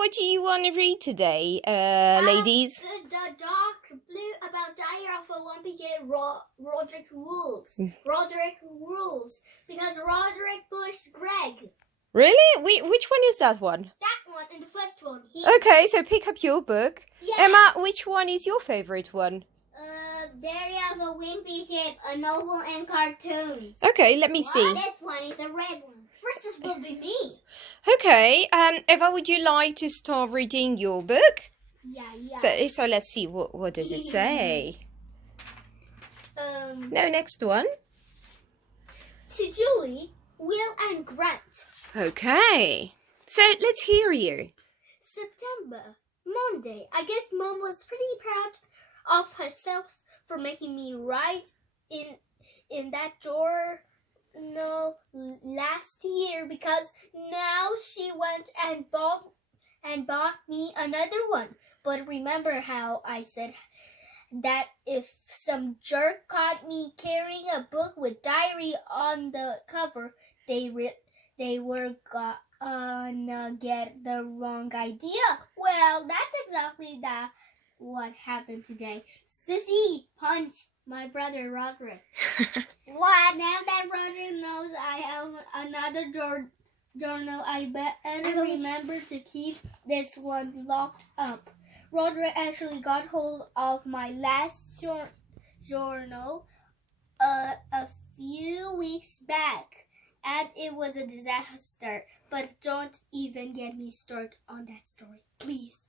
what do you want to read today, ladies? The dark blue about Diary of a Wimpy Kid, Roderick rules. Roderick rules. Because Roderick pushed Greg. Really? Which one is that one? That one and the first one. Okay, so pick up your book. Yeah. Emma, which one is your favorite one? Diary of a Wimpy Kid, a novel and cartoons. Okay, let me see. This one is a red one. First, this will be me. Okay, Eva, would you like to start reading your book? Yeah. So let's see, what does it say? No, next one. To Julie, Will and Grant. Okay, so let's hear you. September, Monday. I guess Mom was pretty proud of herself for making me write in that journal last year, because now she went and bought me another one. But remember how I said that if some jerk caught me carrying a book with diary on the cover, they were gonna get the wrong idea. Well, that's exactly what happened today. Sissy punched my brother Roderick. What? Now that Roderick knows I have another journal, I better remember to keep this one locked up. Roderick actually got hold of my last journal a few weeks back, and it was a disaster. But don't even get me started on that story, please.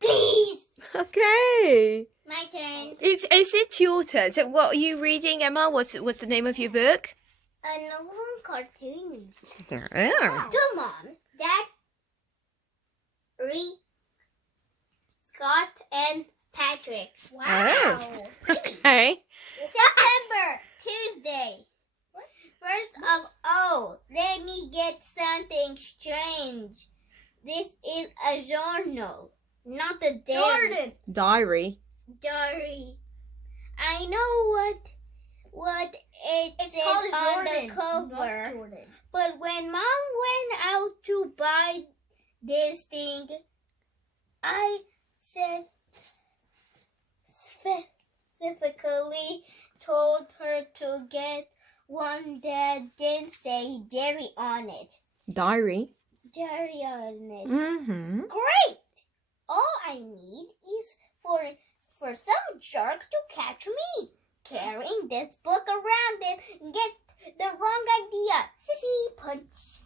Please! Okay. My turn. Is it your turn? So what are you reading, Emma? What's the name of your book? A novel and cartoons. Oh. To Mom, Dad, Ree, Scott, and Patrick. Wow. Oh. Really? Okay. September, Tuesday. First of all, let me get something strange. This is a journal, not a diary. Diary. Diary. I know what it says on the cover. But when Mom went out to buy this thing, I said specifically told her to get one that didn't say diary on it. Diary. Diary on it. Mm-hmm. Great! All I need is for some jerk to catch me carrying this book around and get the wrong idea. Sissy punch.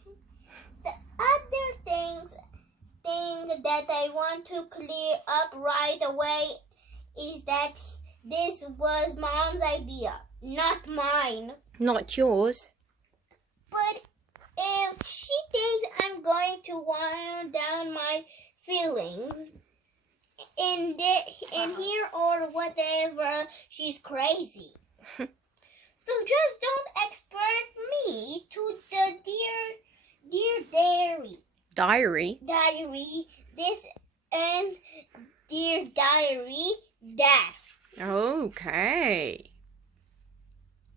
The other thing that I want to clear up right away is that this was Mom's idea, not mine. Not yours. But if she thinks I'm going to water down my feelings in here or whatever, she's crazy. So just don't expect me to the dear diary. Diary. This and dear diary that. Okay.